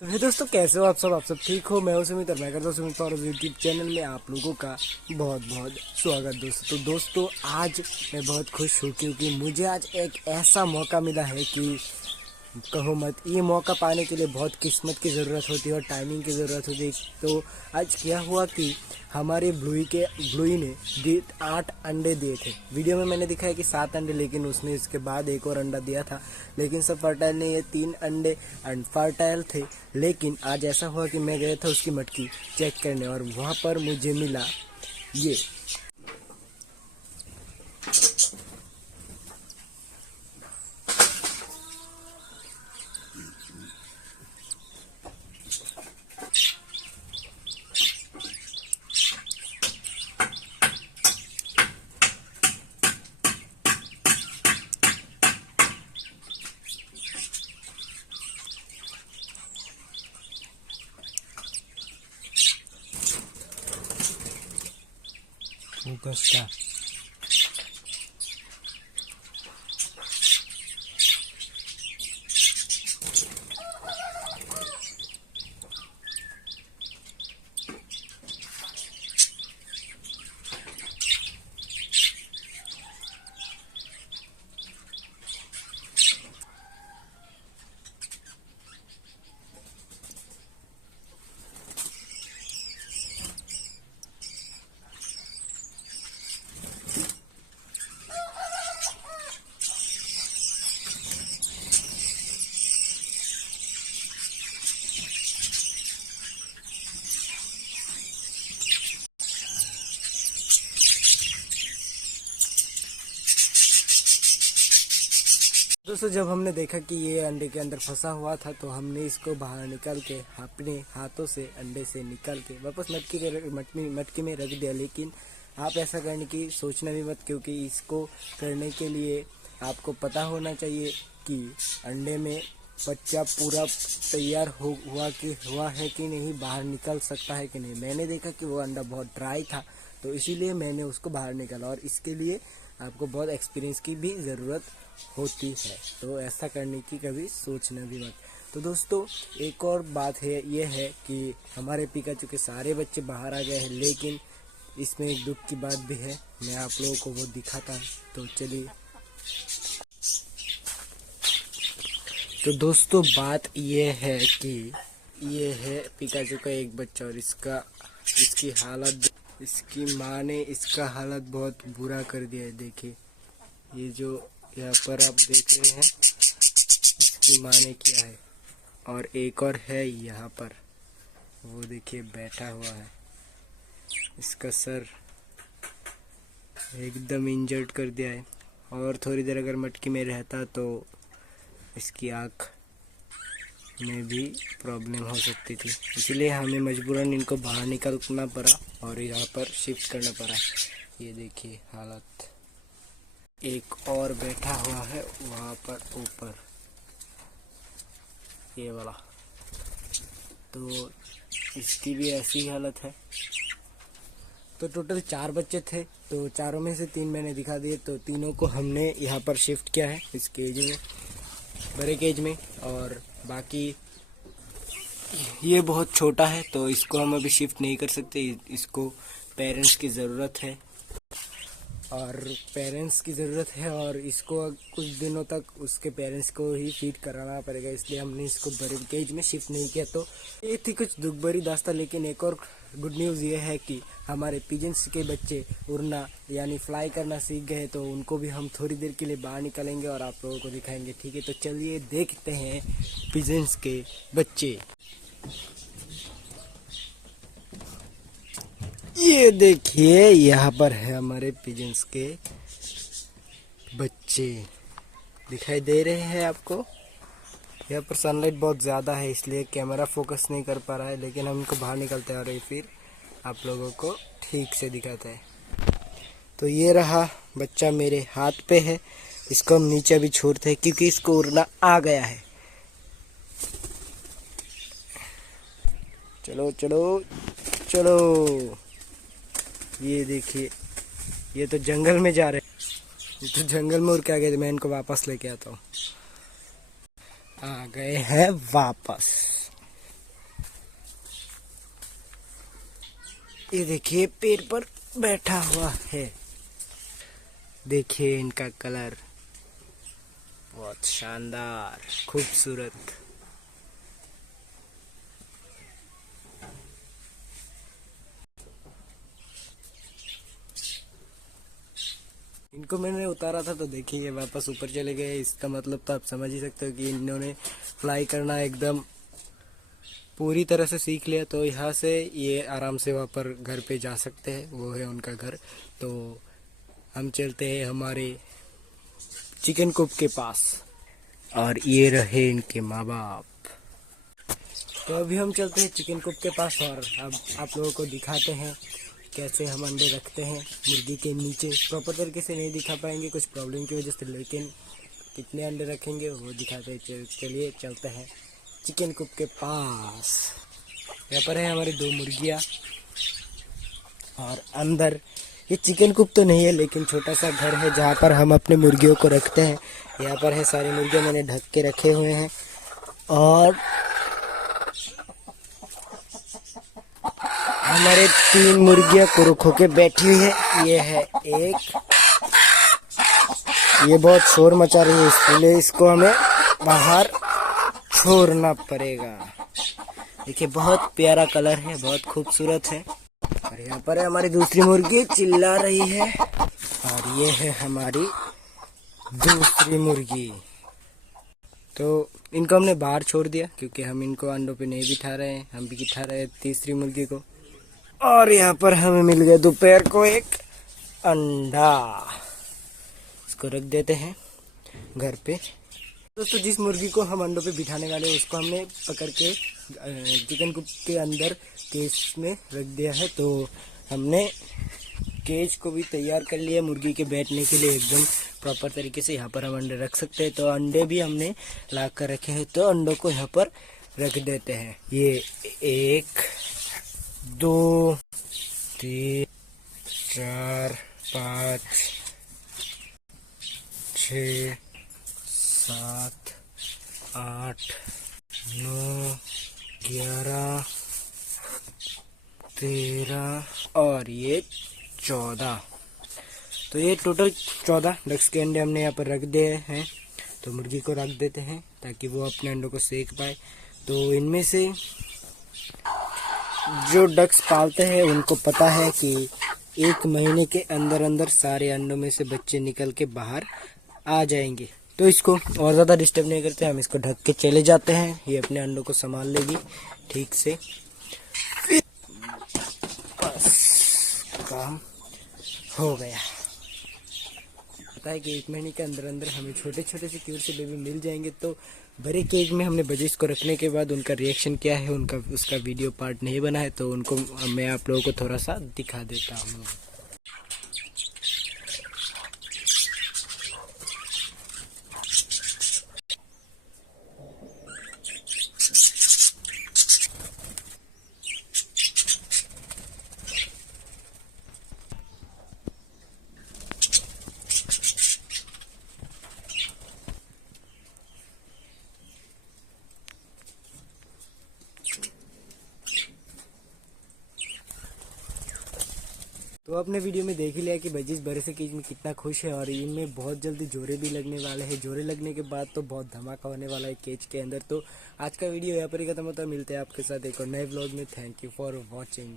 तो है दोस्तों, कैसे हो आप सब ठीक हो। मैं हूं सुमित और मैं करता हूं सुमित और यूट्यूब चैनल में आप लोगों का बहुत बहुत स्वागत दोस्तों। तो दोस्तों, आज मैं बहुत खुश हूं क्योंकि मुझे आज एक ऐसा मौका मिला है कि कहो मत। ये मौका पाने के लिए बहुत किस्मत की ज़रूरत होती है और टाइमिंग की ज़रूरत होती है। तो आज क्या हुआ कि हमारे ब्लूई ने 8 अंडे दिए थे। वीडियो में मैंने दिखाया कि 7 अंडे, लेकिन उसने इसके बाद एक और अंडा दिया था। लेकिन सब फर्टाइल ने ये 3 अंडे अनफर्टाइल थे। लेकिन आज ऐसा हुआ कि मैं गया था उसकी मटकी चेक करने और वहाँ पर मुझे मिला ये। फोकस का दोस्तों, जब हमने देखा कि ये अंडे के अंदर फंसा हुआ था तो हमने इसको बाहर निकाल के अपने हाथों से अंडे से निकाल के वापस मटकी में रख दिया। लेकिन आप ऐसा करने की सोचना भी मत, क्योंकि इसको करने के लिए आपको पता होना चाहिए कि अंडे में बच्चा पूरा तैयार हुआ है कि नहीं, बाहर निकल सकता है कि नहीं। मैंने देखा कि वो अंडा बहुत ड्राई था, तो इसीलिए मैंने उसको बाहर निकाला। और इसके लिए आपको बहुत एक्सपीरियंस की भी ज़रूरत होती है, तो ऐसा करने की कभी सोचना भी मत। तो दोस्तों, एक और बात है, ये है कि हमारे पिकाचू के सारे बच्चे बाहर आ गए हैं। लेकिन इसमें एक दुख की बात भी है, मैं आप लोगों को वो दिखाता हूँ। तो चलिए। तो दोस्तों, बात ये है कि ये है पिकाचू का एक बच्चा और इसकी हालत, इसकी माँ ने इसका हालत बहुत बुरा कर दिया है। देखिए, ये जो यहाँ पर आप देख रहे हैं, इसकी माँ ने किया है। और एक और है यहाँ पर, वो देखिए बैठा हुआ है। इसका सर एकदम इंजर्ड कर दिया है। और थोड़ी देर अगर मटकी में रहता तो इसकी आँख में भी प्रॉब्लम हो सकती थी। इसलिए हमें मजबूरन इनको बाहर निकालना पड़ा और यहाँ पर शिफ्ट करना पड़ा। ये देखिए हालत। एक और बैठा हुआ है वहाँ पर ऊपर, ये वाला। तो इसकी भी ऐसी हालत है। तो टोटल 4 बच्चे थे, तो चारों में से 3 मैंने दिखा दिए। तो तीनों को हमने यहाँ पर शिफ्ट किया है इस केज में, बड़े केज में। और बाकी ये बहुत छोटा है, तो इसको हम अभी शिफ्ट नहीं कर सकते। इसको पेरेंट्स की ज़रूरत है और इसको कुछ दिनों तक उसके पेरेंट्स को ही फीड कराना पड़ेगा। इसलिए हमने इसको बड़े केज में शिफ्ट नहीं किया। तो ये थी कुछ दुख भरी दास्तां। लेकिन एक और गुड न्यूज़ ये है कि हमारे पिजन्स के बच्चे उड़ना यानी फ्लाई करना सीख गए। तो उनको भी हम थोड़ी देर के लिए बाहर निकालेंगे और आप लोगों को दिखाएंगे, ठीक है। तो चलिए देखते हैं पिजन्स के बच्चे। ये देखिए, यहाँ पर है हमारे पिजन्स के बच्चे, दिखाई दे रहे हैं आपको। यहाँ पर सनलाइट बहुत ज़्यादा है, इसलिए कैमरा फोकस नहीं कर पा रहा है। लेकिन हम इनको बाहर निकलते हैं और फिर आप लोगों को ठीक से दिखाते हैं। तो ये रहा बच्चा, मेरे हाथ पे है। इसको हम नीचे भी छोड़ते हैं क्योंकि इसको उड़ना आ गया है। चलो चलो चलो। ये देखिए, ये तो जंगल में जा रहे हैं। ये तो जंगल में उड़ के आ गए थे। मैं इनको वापस लेके आता हूँ। आ गए हैं वापस। ये देखिए पेड़ पर बैठा हुआ है। देखिए इनका कलर बहुत शानदार, खूबसूरत। इनको मैंने उतारा था तो देखिए ये वापस ऊपर चले गए। इसका मतलब तो आप समझ ही सकते हो कि इन्होंने फ्लाई करना एकदम पूरी तरह से सीख लिया। तो यहाँ से ये आराम से वहाँ पर घर पे जा सकते हैं, वो है उनका घर। तो हम चलते हैं हमारे चिकन कूप के पास, और ये रहे इनके माँ बाप। तो अभी हम चलते हैं चिकन कूप के पास, और अब आप लोगों को दिखाते हैं कैसे हम अंडे रखते हैं मुर्गी के नीचे। प्रॉपर तरीके से नहीं दिखा पाएंगे कुछ प्रॉब्लम की वजह से, लेकिन कितने अंडे रखेंगे वो दिखाते हैं। चलिए चलते हैं चिकन कूप के पास। यहाँ पर है हमारी 2 मुर्गियाँ, और अंदर ये चिकन कूप तो नहीं है लेकिन छोटा सा घर है जहाँ पर हम अपने मुर्गियों को रखते हैं। यहाँ पर है सारी मुर्गियाँ, मैंने ढक के रखे हुए हैं। और हमारे 3 मुर्गियाँ कुरुक होके बैठी हुई है। ये है एक, ये बहुत शोर मचा रही है, इसलिए इसको हमें बाहर छोड़ना पड़ेगा। देखिए बहुत प्यारा कलर है, बहुत खूबसूरत है। और यहाँ पर है हमारी दूसरी मुर्गी चिल्ला रही है, और ये है हमारी दूसरी मुर्गी। तो इनको हमने बाहर छोड़ दिया क्योंकि हम इनको अंडों पे नहीं बिठा रहे हैं, हम भी बिठा रहे हैं तीसरी मुर्गी को। और यहाँ पर हमें मिल गया दोपहर को एक अंडा, इसको रख देते हैं घर पे। दोस्तों जिस मुर्गी को हम अंडों पे बिठाने वाले हैं उसको हमने पकड़ के चिकन कूप के अंदर केज में रख दिया है। तो हमने केज को भी तैयार कर लिया मुर्गी के बैठने के लिए एकदम प्रॉपर तरीके से। यहाँ पर हम अंडे रख सकते हैं, तो अंडे भी हमने ला कर रखे हैं, तो अंडों को यहाँ पर रख देते हैं। ये 1 2 3 4 5 6 7 8 9 11 13 और ये 14। तो ये टोटल 14 डक्स के अंडे हमने यहाँ पर रख दिए हैं। तो मुर्गी को रख देते हैं ताकि वो अपने अंडों को सेक पाए। तो इनमें से जो डक्स पालते हैं उनको पता है कि 1 महीने के अंदर अंदर सारे अंडों में से बच्चे निकल के बाहर आ जाएंगे। तो इसको और ज़्यादा डिस्टर्ब नहीं करते, हम इसको ढक के चले जाते हैं। ये अपने अंडों को संभाल लेगी ठीक से। बस काम हो गया। पता है कि 1 महीने के अंदर अंदर हमें छोटे छोटे से क्यूट से बेबी मिल जाएंगे। तो बड़े केज में हमने बजिस को रखने के बाद उनका रिएक्शन क्या है उसका वीडियो पार्ट नहीं बना है, तो उनको मैं आप लोगों को थोड़ा सा दिखा देता हूँ। तो आपने वीडियो में देख ही लिया कि बजिस बड़े से केज में कितना खुश है, और इनमें बहुत जल्दी जोड़े भी लगने वाले हैं। जोड़े लगने के बाद तो बहुत धमाका होने वाला है केज के अंदर। तो आज का वीडियो यहाँ पर ही खत्म होता है, मिलते हैं आपके साथ एक और नए व्लॉग में। Thank you for watching.